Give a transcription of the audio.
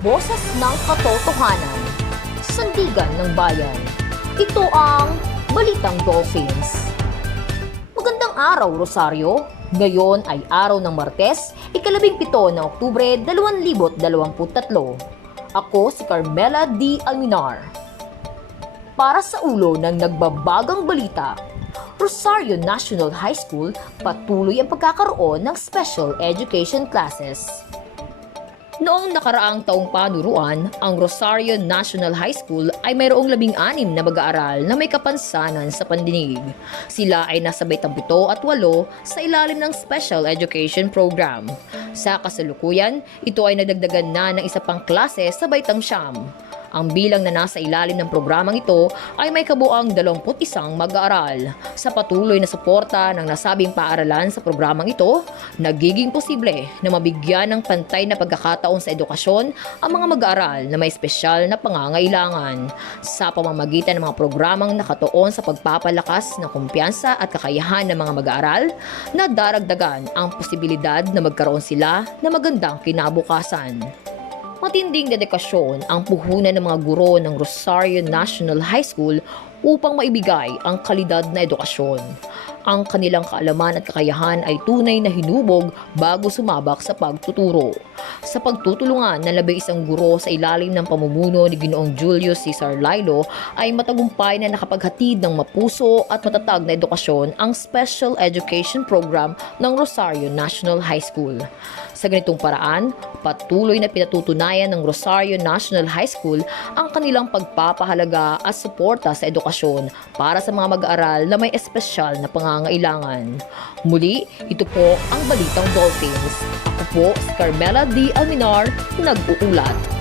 Boses ng katotohanan, sandigan ng bayan. Ito ang Balitang Dolphins. Magandang araw, Rosario. Ngayon ay araw ng Martes, ika-17 ng Oktubre 2023. Ako si Carmela D. Alminar. Para sa ulo ng nagbabagang balita, Rosario National High School patuloy ang pagkakaroon ng special education classes. Noong nakaraang taong panuruan, ang Rosario National High School ay mayroong 16 na mag-aaral na may kapansanan sa pandinig. Sila ay nasa baitang 7 at 8 sa ilalim ng Special Education Program. Sa kasalukuyan, ito ay nadagdagan na ng isa pang klase sa baitang 9. Ang bilang na nasa ilalim ng programang ito ay may kabuang 21 mag-aaral. Sa patuloy na suporta ng nasabing paaralan sa programang ito, nagiging posible na mabigyan ng pantay na pagkakataon sa edukasyon ang mga mag-aaral na may espesyal na pangangailangan sa pamamagitan ng mga programang nakatuon sa pagpapalakas ng kumpiyansa at kakayahan ng mga mag-aaral na daragdagan ang posibilidad na magkaroon sila ng magandang kinabukasan. Matinding dedikasyon ang puhunan ng mga guro ng Rosario National High School upang maibigay ang kalidad na edukasyon. Ang kanilang kaalaman at kakayahan ay tunay na hinubog bago sumabak sa pagtuturo. Sa pagtutulungan ng 11 guro sa ilalim ng pamumuno ni Ginoong Julius Cesar Lailo ay matagumpay na nakapaghatid ng mapuso at matatag na edukasyon ang Special Education Program ng Rosario National High School. Sa ganitong paraan, patuloy na pinatutunayan ng Rosario National High School ang kanilang pagpapahalaga at suporta sa edukasyon para sa mga mag-aaral na may espesyal na pangangailangan. Muli, ito po ang Balitang Dolphins. Ako po si Carmela D. Alminar, nag-uulat.